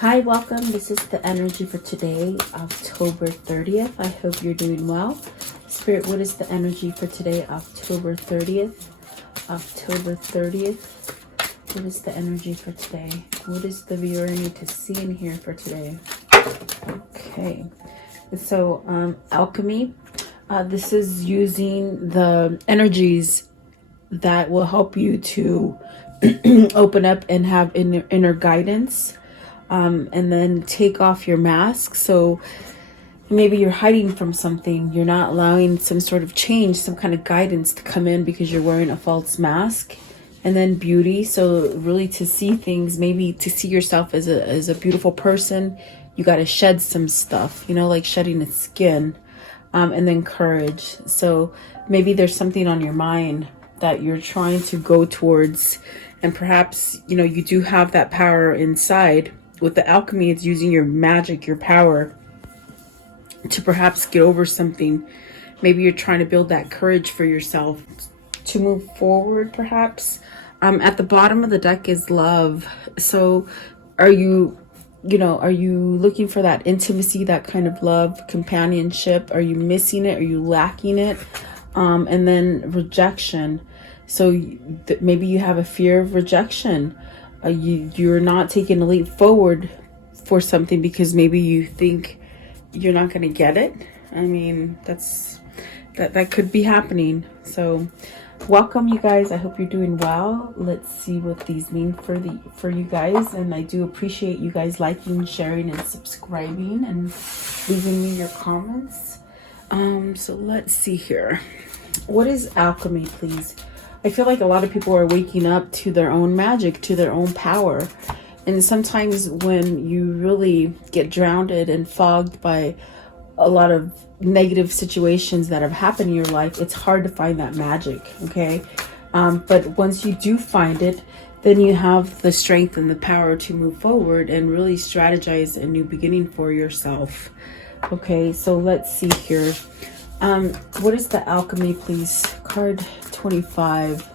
Hi, welcome. This is the energy for today, October 30th. I hope you're doing well. Spirit, what is the energy for today, October 30th? October 30th. What is the energy for today? What does the viewer need to see and hear for today? Okay. So, Alchemy. This is using the energies that will help you to open up and have inner guidance. And then take off your mask. So maybe you're hiding from something. You're not allowing some sort of change, some kind of guidance to come in because you're wearing a false mask. And then beauty. So really to see things, maybe to see yourself as a beautiful person, you got to shed some stuff, you know, like shedding a skin. And then courage. So maybe there's something on your mind that you're trying to go towards. And perhaps, you know, you do have that power inside. With the alchemy, it's using your magic, your power to perhaps get over something. Maybe you're trying to build that courage for yourself to move forward, perhaps. At the bottom of the deck is love. So are you looking for that intimacy, that kind of love, companionship? Are you missing it? Are you lacking it? And then rejection. So maybe you have a fear of rejection. You're not taking a leap forward for something because maybe you think you're not going to get it. I mean, that could be happening. So welcome, you guys. I hope you're doing well. Let's see what these mean for you guys. And I do appreciate you guys liking, sharing, and subscribing and leaving me your comments. So let's see here. What is alchemy, please? I feel like a lot of people are waking up to their own magic, to their own power. And sometimes when you really get drowned and fogged by a lot of negative situations that have happened in your life, it's hard to find that magic, okay? But once you do find it, then you have the strength and the power to move forward and really strategize a new beginning for yourself. Okay, so let's see here. What is the alchemy, please? Card 25.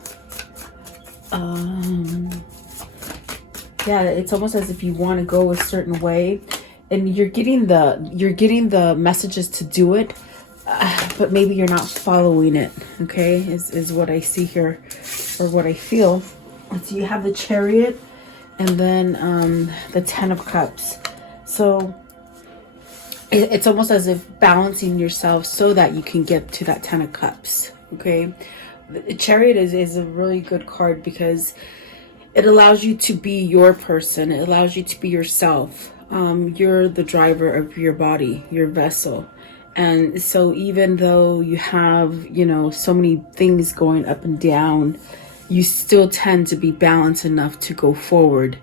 Yeah, it's almost as if you want to go a certain way, and you're getting the messages to do it, but maybe you're not following it. Okay, is what I see here, or what I feel. So you have the Chariot, and then the Ten of Cups. So it's almost as if balancing yourself so that you can get to that Ten of Cups. Okay, the Chariot is a really good card because it allows you to be your person. It allows you to be yourself. You're the driver of your body, your vessel. And so even though you have, you know, so many things going up and down, you still tend to be balanced enough to go forward.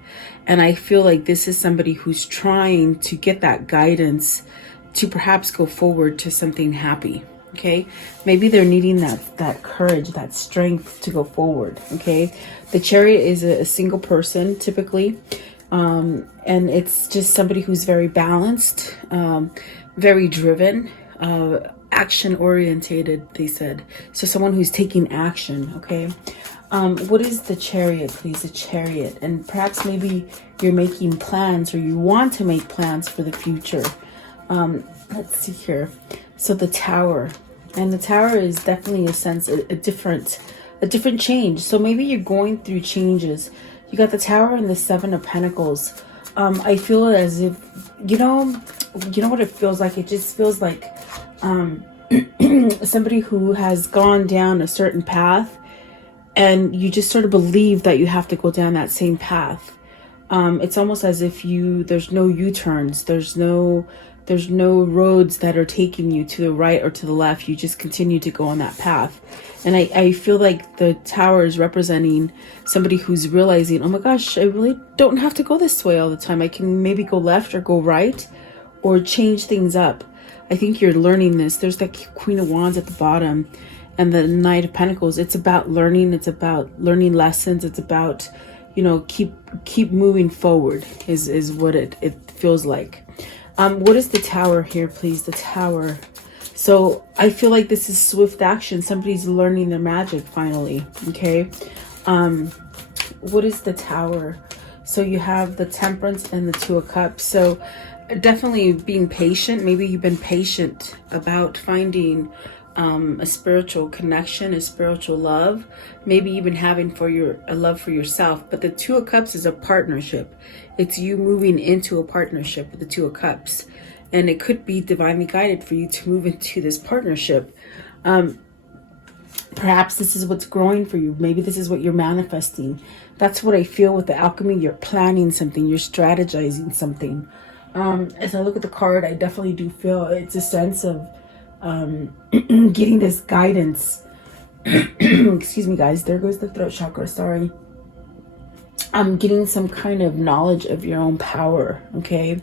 And I feel like this is somebody who's trying to get that guidance to perhaps go forward to something happy. Okay, maybe they're needing that courage, that strength to go forward. Okay, the Chariot is a single person typically, and it's just somebody who's very balanced, very driven, action orientated, they said. So someone who's taking action. Okay, what is the Chariot, please? The Chariot. And perhaps maybe you're making plans, or you want to make plans for the future. Let's see here. So the Tower, and the Tower is definitely a different change. So maybe you're going through changes. You got the Tower and the Seven of Pentacles. I feel as if, you know what it feels like? It just feels like somebody who has gone down a certain path, and you just sort of believe that you have to go down that same path. It's almost as if there's no U-turns. There's no roads that are taking you to the right or to the left. You just continue to go on that path. And I feel like the Tower is representing somebody who's realizing, oh my gosh, I really don't have to go this way all the time. I can maybe go left or go right or change things up. I think you're learning this. There's that Queen of Wands at the bottom and the Knight of Pentacles. It's about learning. It's about learning lessons. It's about, you know, keep moving forward is what it feels like. What is the Tower here, please? The Tower. So I feel like this is swift action. Somebody's learning their magic finally. Okay. What is the Tower? So you have the Temperance and the Two of Cups. So definitely being patient. Maybe you've been patient about finding a spiritual connection, a spiritual love. Maybe even having a love for yourself. But the Two of Cups is a partnership. It's you moving into a partnership with the Two of Cups. And it could be divinely guided for you to move into this partnership. Perhaps this is what's growing for you. Maybe this is what you're manifesting. That's what I feel with the Alchemy. You're planning something. You're strategizing something. As I look at the card, I definitely do feel it's a sense of getting this guidance. Excuse me, guys. There goes the throat chakra. Sorry. I'm getting some kind of knowledge of your own power. Okay.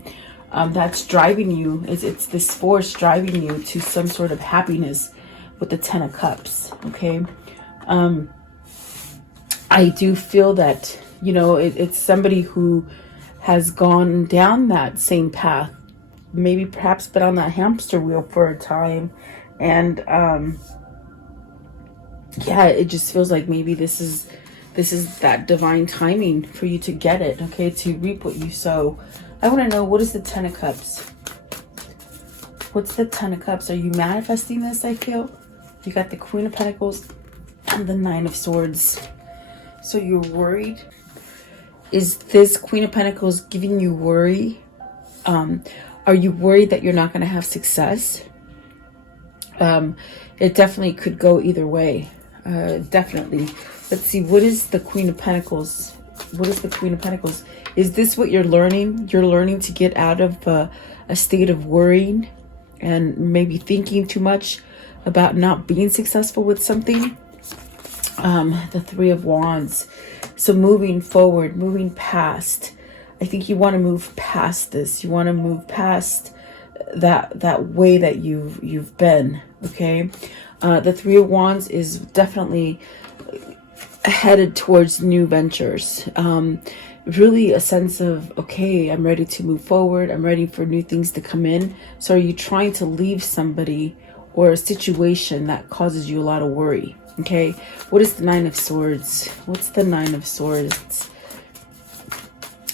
That's driving you. It's this force driving you to some sort of happiness with the Ten of Cups. Okay. I do feel that, you know, it's somebody who has gone down that same path, maybe perhaps been on that hamster wheel for a time. And yeah, it just feels like maybe this is that divine timing for you to get it, okay, to reap what you sow. I want to know, what is the Ten of Cups? What's the Ten of Cups? Are you manifesting this? I feel you got the Queen of Pentacles and the Nine of Swords. So you're worried. Is this Queen of Pentacles giving you worry? Are you worried that you're not going to have success? It definitely could go either way. Definitely. Let's see. What is the Queen of Pentacles? What is the Queen of Pentacles? Is this what you're learning? You're learning to get out of a state of worrying and maybe thinking too much about not being successful with something. The Three of Wands. So moving forward, moving past. I think you want to move past this. You want to move past that way that you've been. Okay. The Three of Wands is definitely headed towards new ventures. Really a sense of, okay, I'm ready to move forward. I'm ready for new things to come in. So are you trying to leave somebody or a situation that causes you a lot of worry? Okay. What is the Nine of Swords? What's the Nine of Swords?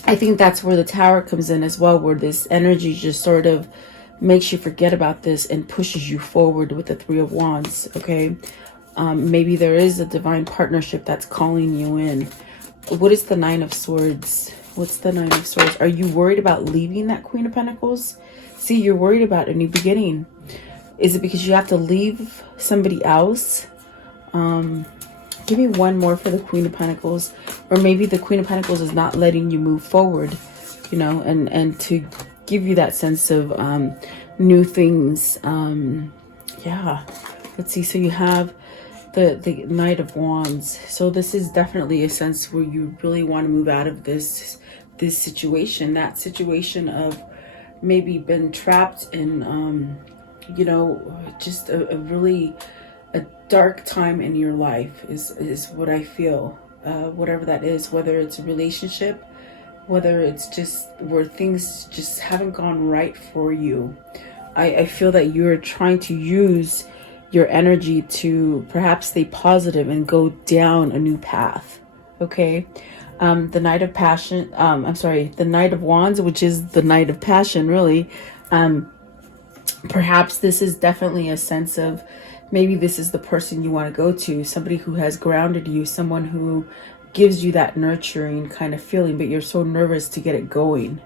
I think that's where the Tower comes in as well, where this energy just sort of makes you forget about this and pushes you forward with the Three of Wands. Okay. Maybe there is a divine partnership that's calling you in. What is the Nine of Swords? What's the Nine of Swords? Are you worried about leaving that Queen of Pentacles? See, you're worried about a new beginning. Is it because you have to leave somebody else? Give me one more for the Queen of Pentacles. Or maybe the Queen of Pentacles is not letting you move forward, you know, and to give you that sense of new things. Yeah. Let's see. So you have the Knight of Wands. So this is definitely a sense where you really want to move out of this situation, that situation of maybe been trapped in, you know, just a really dark time in your life is what I feel. Whatever that is, whether it's a relationship, whether it's just where things just haven't gone right for you. I feel that you're trying to use your energy to perhaps stay positive and go down a new path. Okay. The Knight of Passion, the Knight of Wands, which is the Knight of Passion, really. Perhaps this is definitely a sense of, maybe this is the person you want to go to, somebody who has grounded you, someone who gives you that nurturing kind of feeling, but you're so nervous to get it going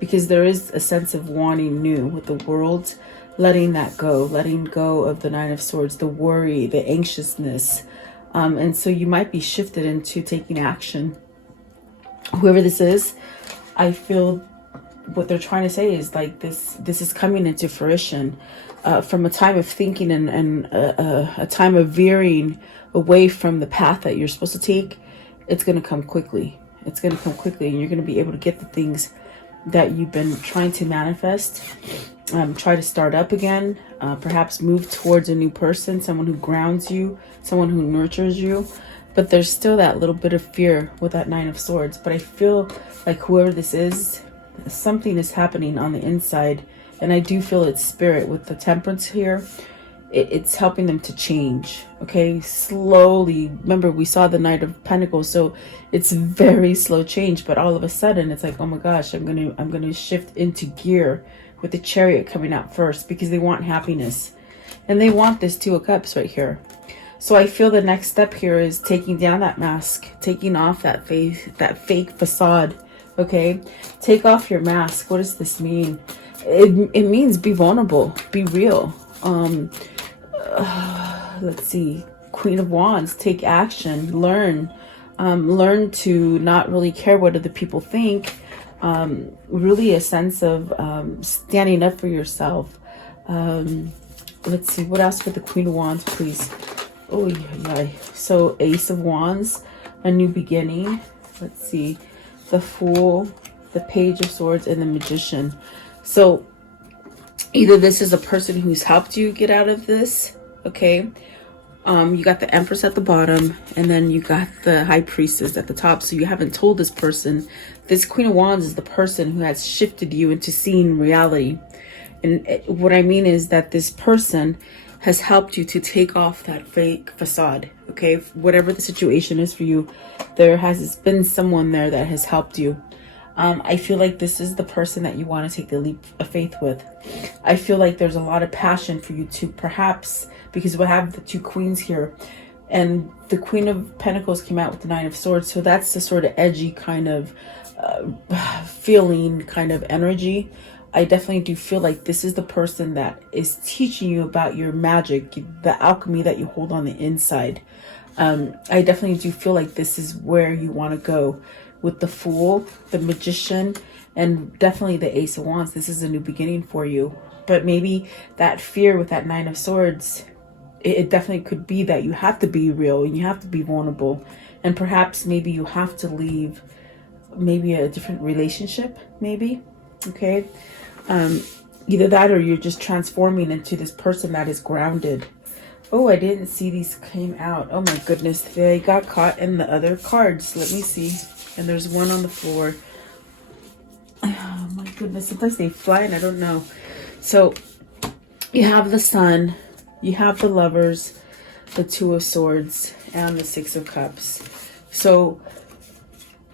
because there is a sense of wanting new with the World, letting that go, letting go of the Nine of Swords, the worry, the anxiousness. And so you might be shifted into taking action. Whoever this is, I feel what they're trying to say is like this is coming into fruition. From a time of thinking and a time of veering away from the path that you're supposed to take, it's going to come quickly. It's going to come quickly, and you're going to be able to get the things that you've been trying to manifest. Try to start up again. Perhaps move towards a new person, someone who grounds you, someone who nurtures you. But there's still that little bit of fear with that Nine of Swords. But I feel like whoever this is, something is happening on the inside. And I do feel it's spirit with the Temperance here. it's helping them to change. Okay, slowly. Remember, we saw the Knight of Pentacles, so it's very slow change. But all of a sudden, it's like, oh my gosh, I'm gonna shift into gear with the Chariot coming out first, because they want happiness, and they want this Two of Cups right here. So I feel the next step here is taking down that mask, taking off that fake facade. Okay, take off your mask. What does this mean? It means be vulnerable, be real. Let's see, Queen of Wands, take action, learn to not really care what other people think. Really a sense of standing up for yourself. Let's see, what else with the Queen of Wands, please? Oh yeah. So Ace of Wands, a new beginning. Let's see, the Fool, the Page of Swords, and the Magician. So either this is a person who's helped you get out of this, okay? You got the Empress at the bottom, and then you got the High Priestess at the top. So you haven't told this person. This Queen of Wands is the person who has shifted you into seeing reality. And what I mean is that this person has helped you to take off that fake facade, okay? Whatever the situation is for you, there has been someone there that has helped you. I feel like this is the person that you want to take the leap of faith with. I feel like there's a lot of passion for you to perhaps, because we have the two queens here, and the Queen of Pentacles came out with the Nine of Swords. So that's the sort of edgy kind of feeling, kind of energy. I definitely do feel like this is the person that is teaching you about your magic, the alchemy that you hold on the inside. I definitely do feel like this is where you want to go with the Fool, the Magician, and definitely the Ace of Wands. This is a new beginning for you. But maybe that fear with that Nine of Swords, it definitely could be that you have to be real and you have to be vulnerable. And perhaps maybe you have to leave maybe a different relationship, maybe. Okay. Either that or you're just transforming into this person that is grounded. Oh, I didn't see these came out. Oh my goodness. They got caught in the other cards. Let me see. And there's one on the floor. Oh my goodness. Sometimes they fly and I don't know. So you have the Sun, you have the Lovers, the Two of Swords, and the Six of Cups. So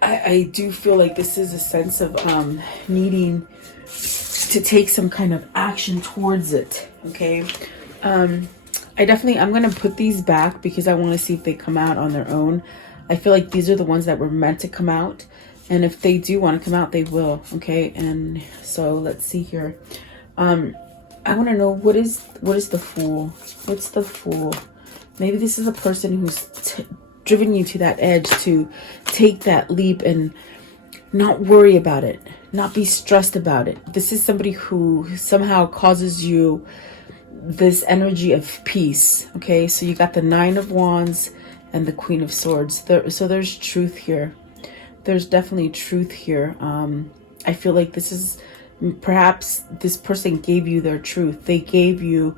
I do feel like this is a sense of needing to take some kind of action towards it. Okay. I'm going to put these back because I want to see if they come out on their own. I feel like these are the ones that were meant to come out. And if they do want to come out, they will. Okay. And so let's see here. I want to know what is the Fool? What's the Fool? Maybe this is a person who's driven you to that edge to take that leap and not worry about it, not be stressed about it. This is somebody who somehow causes you this energy of peace. Okay, so you got the Nine of Wands and the Queen of Swords. So there's truth here. There's definitely truth here. I feel like this is perhaps this person gave you their truth. They gave you,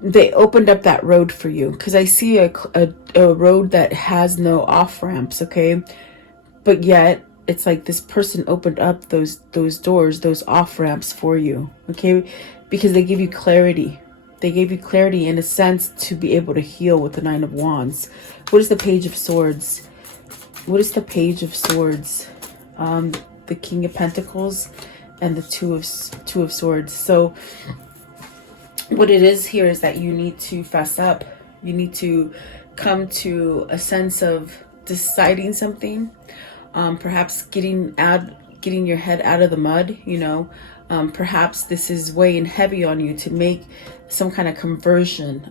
they opened up that road for you, because I see a road that has no off ramps. Okay, but yet it's like this person opened up those doors, those off ramps for you. Okay, because they give you clarity. They gave you clarity in a sense to be able to heal with the Nine of Wands. What is the Page of Swords? What is the Page of Swords? The King of Pentacles and the Two of Swords. So what it is here is that you need to fess up. You need to come to a sense of deciding something. Perhaps getting your head out of the mud, you know. Perhaps this is weighing heavy on you to make some kind of conversion,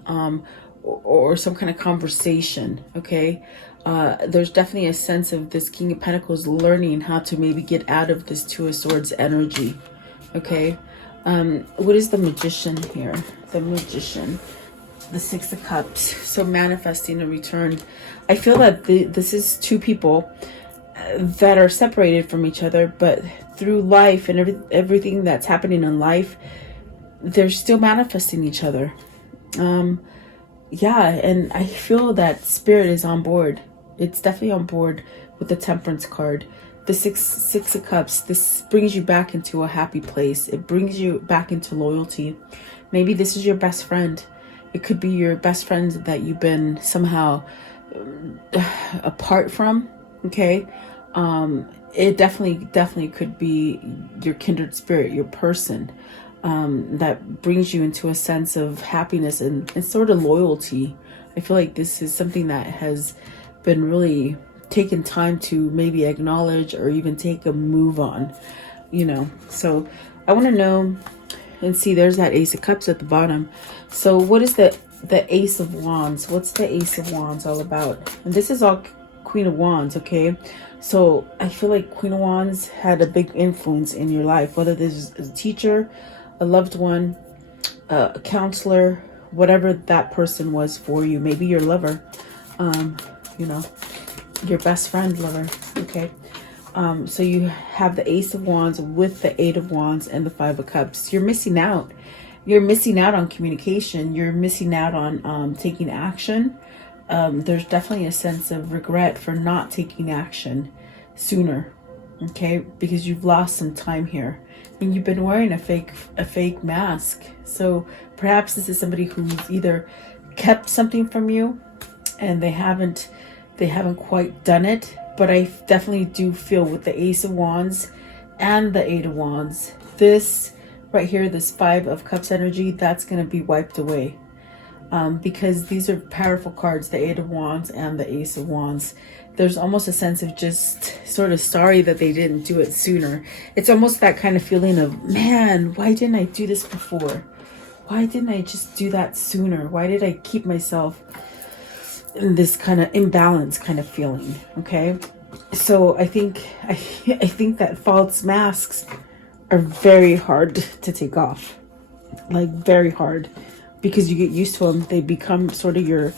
or some kind of conversation. Okay. There's definitely a sense of this King of Pentacles learning how to maybe get out of this Two of Swords energy. Okay. What is the Magician here? The Magician, the Six of Cups. So manifesting a return. I feel that this is two people that are separated from each other, but through life and everything that's happening in life, they're still manifesting each other. Yeah, and I feel that Spirit is on board. It's definitely on board with the Temperance card. The Six of Cups, this brings you back into a happy place. It brings you back into loyalty. Maybe this is your best friend, It could be your best friends that you've been somehow apart from. Okay. It definitely could be your kindred spirit, your person, that brings you into a sense of happiness and sort of loyalty. I feel like this is something that has been really taken time to maybe acknowledge or even take a move on, you know. So I want to know and see, there's that Ace of Cups at the bottom. So what is the Ace of Wands? What's the Ace of Wands all about? And this is all Queen of Wands, okay? So I feel like Queen of Wands had a big influence in your life, whether this is a teacher, a loved one, a counselor, whatever that person was for you. Maybe your lover, you know, your best friend lover, okay? So you have the Ace of Wands with the Eight of Wands and the Five of Cups. You're missing out. You're missing out on communication. You're missing out on taking action. There's definitely a sense of regret for not taking action sooner, okay? Because you've lost some time here, and you've been wearing a fake mask. So perhaps this is somebody who's either kept something from you, and they haven't quite done it. But I definitely do feel with the Ace of Wands and the Eight of Wands, this right here, this Five of Cups energy, that's going to be wiped away. Because these are powerful cards, the Eight of Wands and the Ace of Wands. There's almost a sense of just sort of sorry that they didn't do it sooner. It's almost that kind of feeling of, man, why didn't I do this before? Why didn't I just do that sooner? Why did I keep myself in this kind of imbalance kind of feeling? Okay. So I think that false masks are very hard to take off, like very hard. Because you get used to them, they become sort of your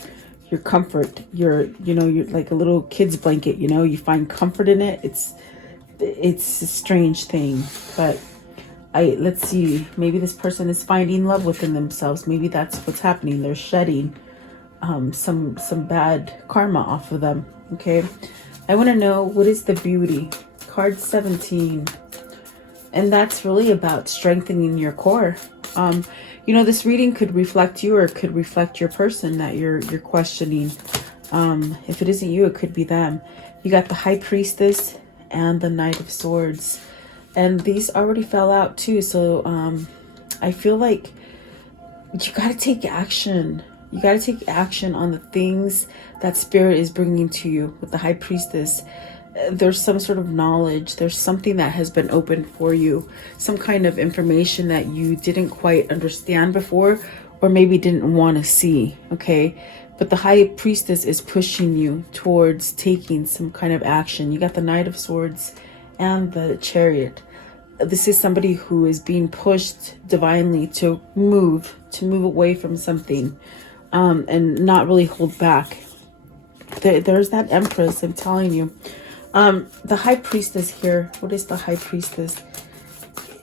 comfort. You're like a little kid's blanket. You know, you find comfort in it. It's a strange thing, but let's see. Maybe this person is finding love within themselves. Maybe that's what's happening. They're shedding some bad karma off of them. Okay, I want to know, what is the beauty? Card 17, and that's really about strengthening your core. You know, this reading could reflect you, or it could reflect your person that you're questioning. If it isn't you, it could be them. You got the High Priestess and the Knight of Swords, and these already fell out too. So I feel like you got to take action. You got to take action on the things that Spirit is bringing to you. With the High Priestess, there's some sort of knowledge. There's something that has been opened for you. Some kind of information that you didn't quite understand before, or maybe didn't want to see. Okay. But the High Priestess is pushing you towards taking some kind of action. You got the Knight of Swords and the Chariot. This is somebody who is being pushed divinely to move away from something, and not really hold back. There's that Empress, I'm telling you. The High Priestess here, what is the High Priestess?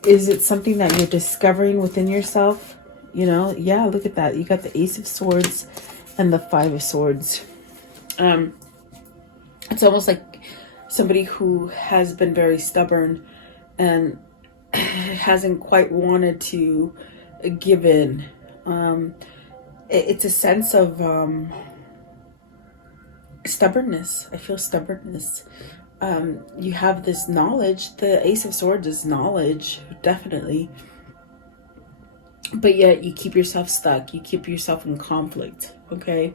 Is it something that you're discovering within yourself? You know, yeah, look at that. You got the Ace of Swords and the Five of Swords. It's almost like somebody who has been very stubborn and hasn't quite wanted to give in. It's a sense of stubbornness. I feel stubbornness. You have this knowledge. The Ace of Swords is knowledge, definitely. But yet you keep yourself stuck. You keep yourself in conflict. Okay.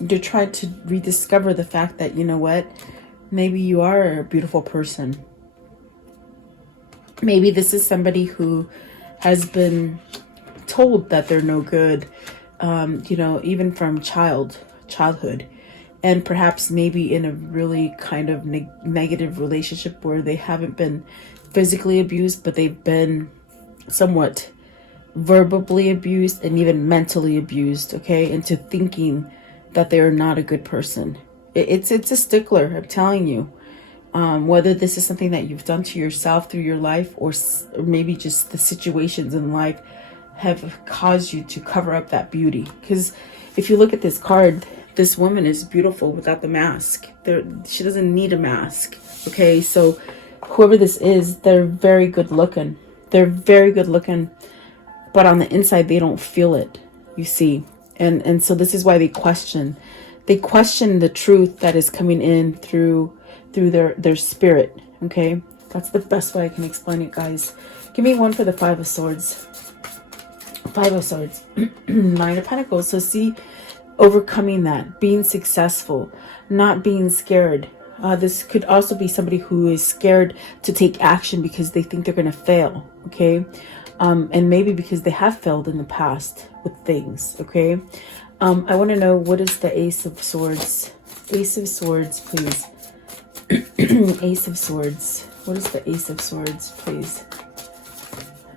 You're trying to rediscover the fact that, you know what, maybe you are a beautiful person. Maybe this is somebody who has been told that they're no good, you know, even from childhood. And perhaps maybe in a really kind of negative relationship where they haven't been physically abused, but they've been somewhat verbally abused and even mentally abused, okay, into thinking that they are not a good person. It's a stickler, I'm telling you. Whether this is something that you've done to yourself through your life, or maybe just the situations in life have caused you to cover up that beauty. Because if you look at this card, this woman is beautiful without the mask. She doesn't need a mask. Okay, so whoever this is, they're very good looking. They're very good looking. but on the inside they don't feel it, you see. And so this is why they question the truth that is coming in through their spirit. Okay, that's the best way I can explain it, guys. Give me one for the Five of Swords. Five of Swords. Nine of Pentacles. So see, overcoming that, being successful, not being scared. This could also be somebody who is scared to take action because they think they're going to fail. Okay, and maybe because they have failed in the past with things. Okay, I want to know, what is the Ace of Swords? Ace of Swords, please. Ace of Swords. What is the Ace of Swords, please?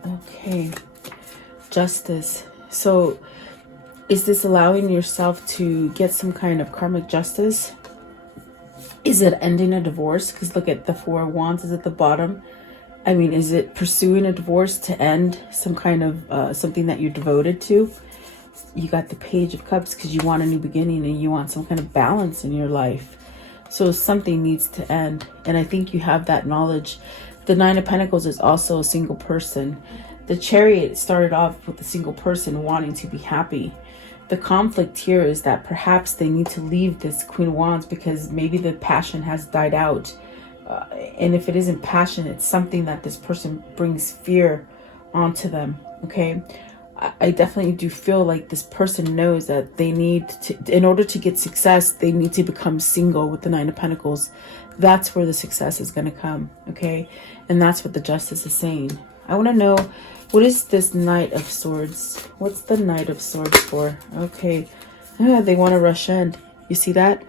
Okay. Justice. So is this allowing yourself to get some kind of karmic justice? Is it ending a divorce? Because look at the Four of Wands is at the bottom. I mean, is it pursuing a divorce to end some kind of something that you're devoted to? You got the Page of Cups because you want a new beginning and you want some kind of balance in your life. So something needs to end. And I think you have that knowledge. The Nine of Pentacles is also a single person. The Chariot started off with a single person wanting to be happy. The conflict here is that perhaps they need to leave this Queen of Wands because maybe the passion has died out. And if it isn't passion, it's something that this person brings fear onto them. Okay, I definitely do feel like this person knows that they need to, in order to get success, they need to become single with the Nine of Pentacles. That's where the success is going to come. Okay, and that's what the Justice is saying. I want to know, what is this Knight of Swords? What's the Knight of Swords for? Okay, they want to rush in. You see that?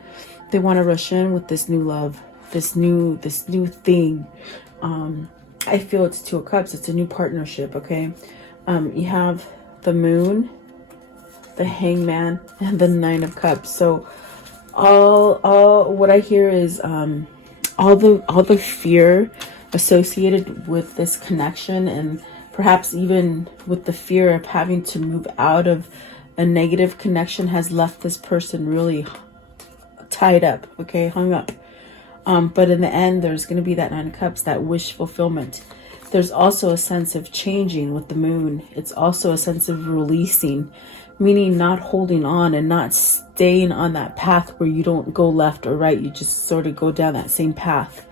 They want to rush in with this new love, this new thing. I feel it's Two of Cups. It's a new partnership. Okay, you have the Moon, the Hangman, and the Nine of Cups. So all what I hear is all the fear associated with this connection, and perhaps even with the fear of having to move out of a negative connection, has left this person really tied up, okay, hung up. But in the end, there's going to be that Nine of Cups, that wish fulfillment. There's also a sense of changing with the Moon. It's also a sense of releasing, meaning not holding on and not staying on that path where you don't go left or right. You just sort of go down that same path.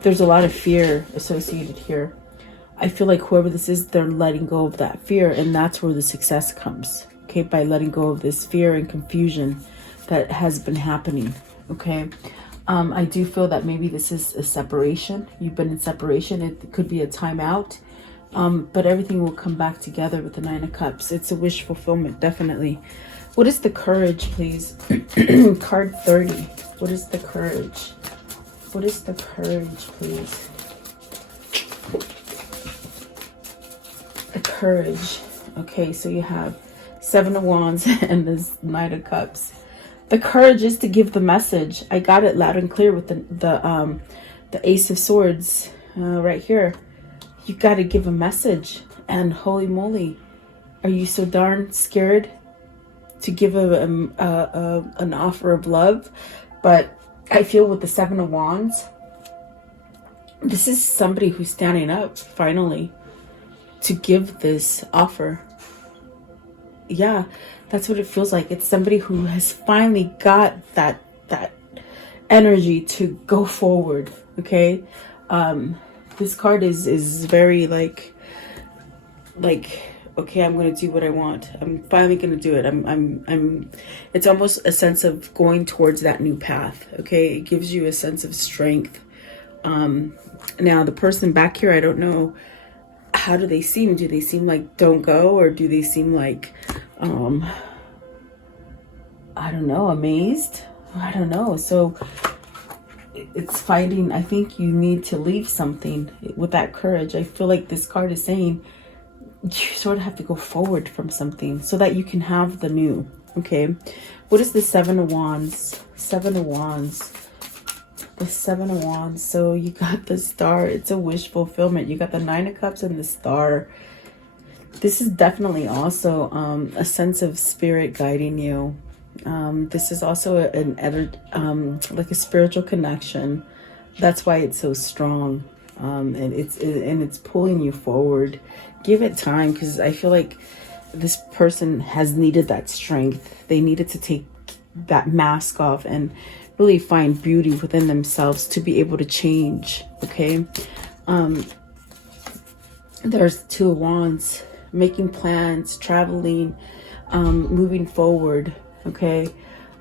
There's a lot of fear associated here. I feel like whoever this is, they're letting go of that fear, and that's where the success comes. Okay, by letting go of this fear and confusion that has been happening. Okay, I do feel that maybe this is a separation. You've been in separation. It could be a timeout, but everything will come back together with the Nine of Cups. It's a wish fulfillment, definitely. What is the Courage, please? Card 30. What is the Courage? What is the Courage, please? The Courage. Okay, so you have Seven of Wands and this Knight of Cups. The courage is to give the message. I got it loud and clear with the Ace of Swords right here. You got to give a message, and holy moly, are you so darn scared to give an offer of love? But I feel with the Seven of Wands, this is somebody who's standing up finally to give this offer. Yeah, that's what it feels like. It's somebody who has finally got that energy to go forward. Okay, this card is very like okay, I'm gonna do what I want. I'm finally gonna do it. I'm it's almost a sense of going towards that new path. Okay, it gives you a sense of strength. Now the person back here, I don't know, how do they seem? Do they seem like don't go, or do they seem like I don't know, amazed? I don't know. So it's fighting. I think you need to leave something with that courage. I feel like this card is saying you sort of have to go forward from something so that you can have the new. Okay, what is the Seven of Wands? Seven of Wands. The Seven of Wands. So you got the Star. It's a wish fulfillment. You got the Nine of Cups and the Star. This is definitely also a sense of spirit guiding you. This is also like a spiritual connection. That's why it's so strong. and it's pulling you forward. Give it time, because I feel like this person has needed that strength. They needed to take that mask off and really find beauty within themselves to be able to change. Okay. There's Two of Wands, making plans, traveling, moving forward. Okay.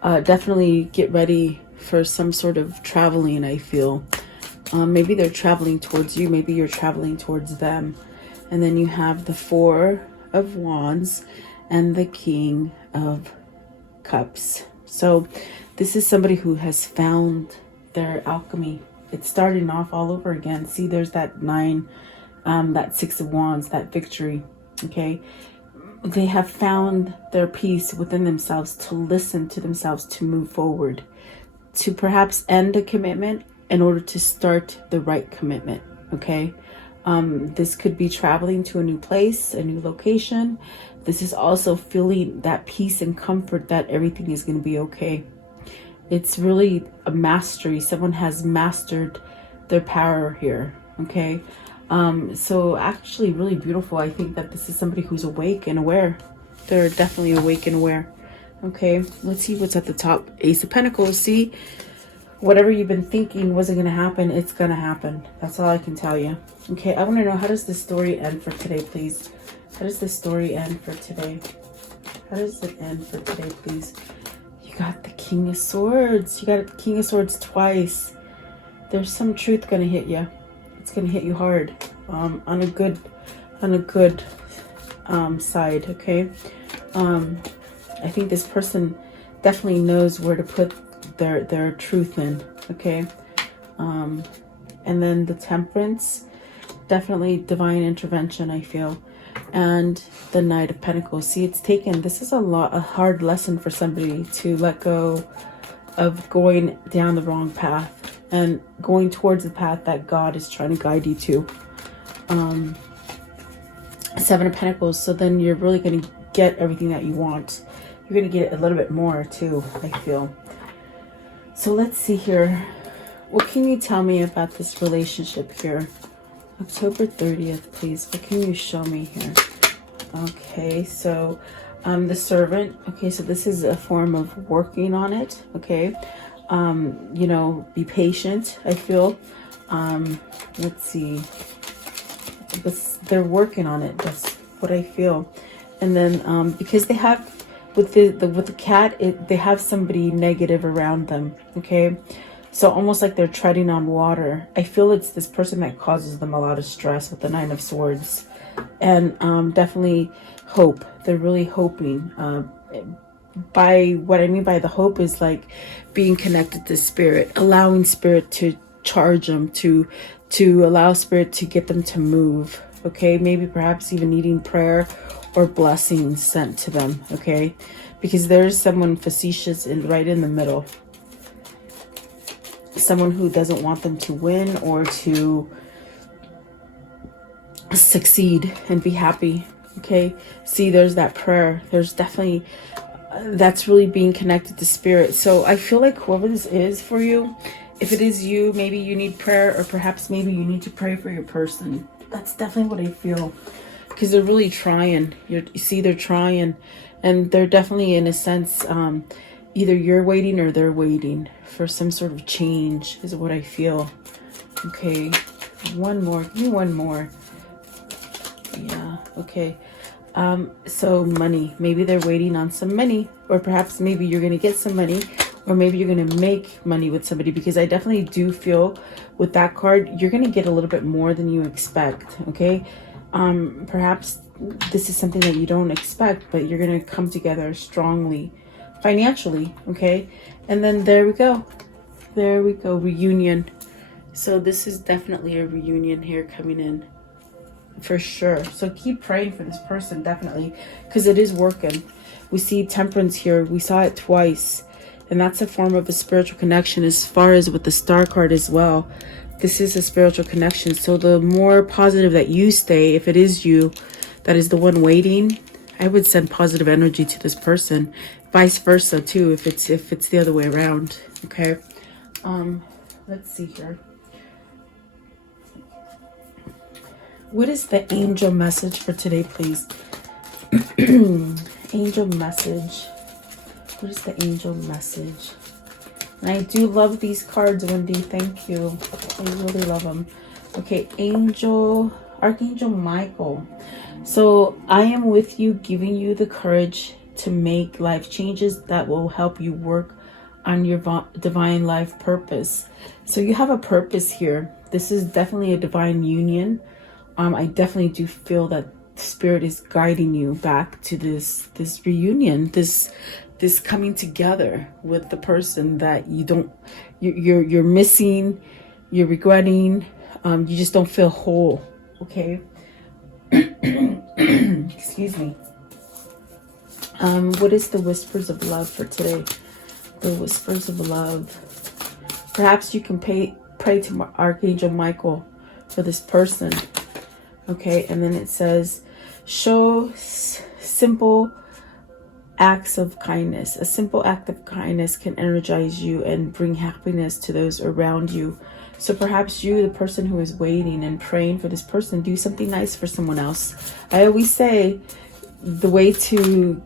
Definitely get ready for some sort of traveling, I feel. Maybe they're traveling towards you. Maybe you're traveling towards them. And then you have the Four of Wands and the King of Cups. So this is somebody who has found their alchemy. It's starting off all over again. See, there's that 9, that 6 of Wands, that victory. Okay. They have found their peace within themselves to listen to themselves, to move forward, to perhaps end a commitment in order to start the right commitment. Okay. This could be traveling to a new place, a new location. This is also feeling that peace and comfort that everything is going to be okay. It's really a mastery. Someone has mastered their power here. Okay. So actually really beautiful. I think that this is somebody who's awake and aware. They're definitely awake and aware. Okay. Let's see what's at the top. Ace of Pentacles. See, whatever you've been thinking wasn't going to happen, it's going to happen. That's all I can tell you. Okay, I want to know, how does this story end for today, please? How does this story end for today? How does it end for today, please? You got the King of Swords. You got the King of Swords twice. There's some truth going to hit you. It's going to hit you hard, on a good side. Okay. I think this person definitely knows where to put their truth in. Okay. And then the Temperance, definitely divine intervention, I feel. And the Knight of Pentacles. See, it's taken, this is a hard lesson for somebody to let go of going down the wrong path and going towards the path that God is trying to guide you to. 7 of Pentacles. So then you're really going to get everything that you want. You're going to get a little bit more too, I feel. So let's see here. What can you tell me about this relationship here? October 30th, please. What can you show me here? Okay, so the Servant. Okay, so this is a form of working on it. Okay. You know, be patient, I feel. Let's see. They're working on it. That's what I feel. And then because they have with the cat, they have somebody negative around them. Okay. So almost like they're treading on water. I feel it's this person that causes them a lot of stress with the 9 of Swords. And definitely hope. They're really hoping. By what I mean by the hope is like being connected to Spirit, allowing Spirit to charge them, to allow Spirit to get them to move. Okay, maybe perhaps even needing prayer or blessings sent to them. Okay, because there's someone facetious right in the middle. Someone who doesn't want them to win or to succeed and be happy. Okay, see, there's that prayer. There's definitely that's really being connected to Spirit. So I feel like whoever this is for you, if it is you, maybe you need prayer, or perhaps maybe you need to pray for your person. That's definitely what I feel, because they're really trying. You see, they're trying, and they're definitely, in a sense, either you're waiting or they're waiting for some sort of change, is what I feel. Okay, one more. Give me one more. Yeah, okay. So money. Maybe they're waiting on some money, or perhaps maybe you're going to get some money, or maybe you're going to make money with somebody, because I definitely do feel with that card, you're going to get a little bit more than you expect. Okay. Perhaps this is something that you don't expect, but you're going to come together strongly financially. Okay. And then there we go. There we go. Reunion. So this is definitely a reunion here coming in. For sure. So keep praying for this person, definitely, because it is working. We see Temperance here. We saw it twice, and that's a form of a spiritual connection, as far as with the Star card as well. This is a spiritual connection. So the more positive that you stay, if it is you that is the one waiting, I would send positive energy to this person. Vice versa too, if it's the other way around. Okay. Let's see here. What is the angel message for today, please? Angel message. What is the angel message? And I do love these cards, Wendy. Thank you. I really love them. Okay, Archangel Michael. So I am with you, giving you the courage to make life changes that will help you work on your divine life purpose. So you have a purpose here. This is definitely a divine union. I definitely do feel that Spirit is guiding you back to this reunion, this coming together with the person that you're missing, you're regretting, you just don't feel whole. Okay. Excuse me. What is the whispers of love for today? The whispers of love. Perhaps you can pray to Archangel Michael for this person. Okay, and then it says, show simple acts of kindness. A simple act of kindness can energize you and bring happiness to those around you. So perhaps you, the person who is waiting and praying for this person, do something nice for someone else. I always say the way to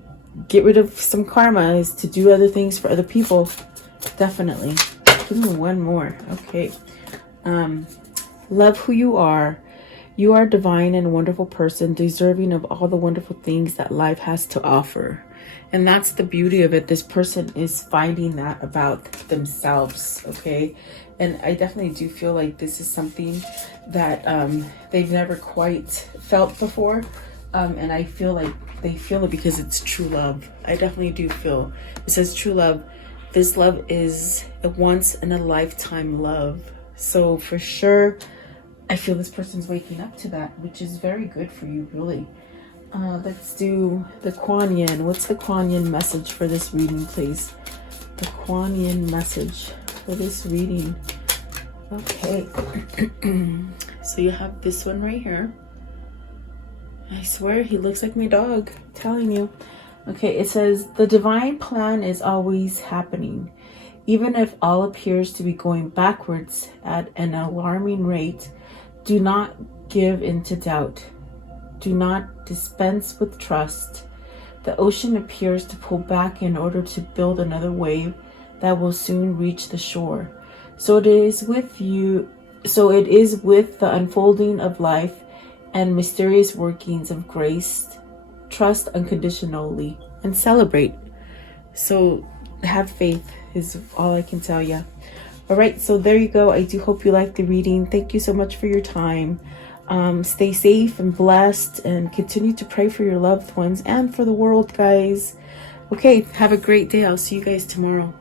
get rid of some karma is to do other things for other people. Definitely. Give me one more. Okay. Love who you are. You are a divine and wonderful person, deserving of all the wonderful things that life has to offer. And that's the beauty of it. This person is finding that about themselves, okay? And I definitely do feel like this is something that they've never quite felt before. And I feel like they feel it because it's true love. I definitely do feel. It says true love. This love is a once in a lifetime love. So for sure, I feel this person's waking up to that, which is very good for you, really. Let's do the Kuan Yin. What's the Kuan Yin message for this reading, please? The Kuan Yin message for this reading. Okay. So you have this one right here. I swear he looks like my dog. I'm telling you. Okay, it says, the divine plan is always happening. Even if all appears to be going backwards at an alarming rate, do not give in to doubt. Do not dispense with trust. The ocean appears to pull back in order to build another wave that will soon reach the shore. So it is with you. So it is with the unfolding of life and mysterious workings of grace. Trust unconditionally and celebrate. So have faith is all I can tell you. All right, so there you go. I do hope you liked the reading. Thank you so much for your time. Stay safe and blessed, and continue to pray for your loved ones and for the world, guys. Okay, have a great day. I'll see you guys tomorrow.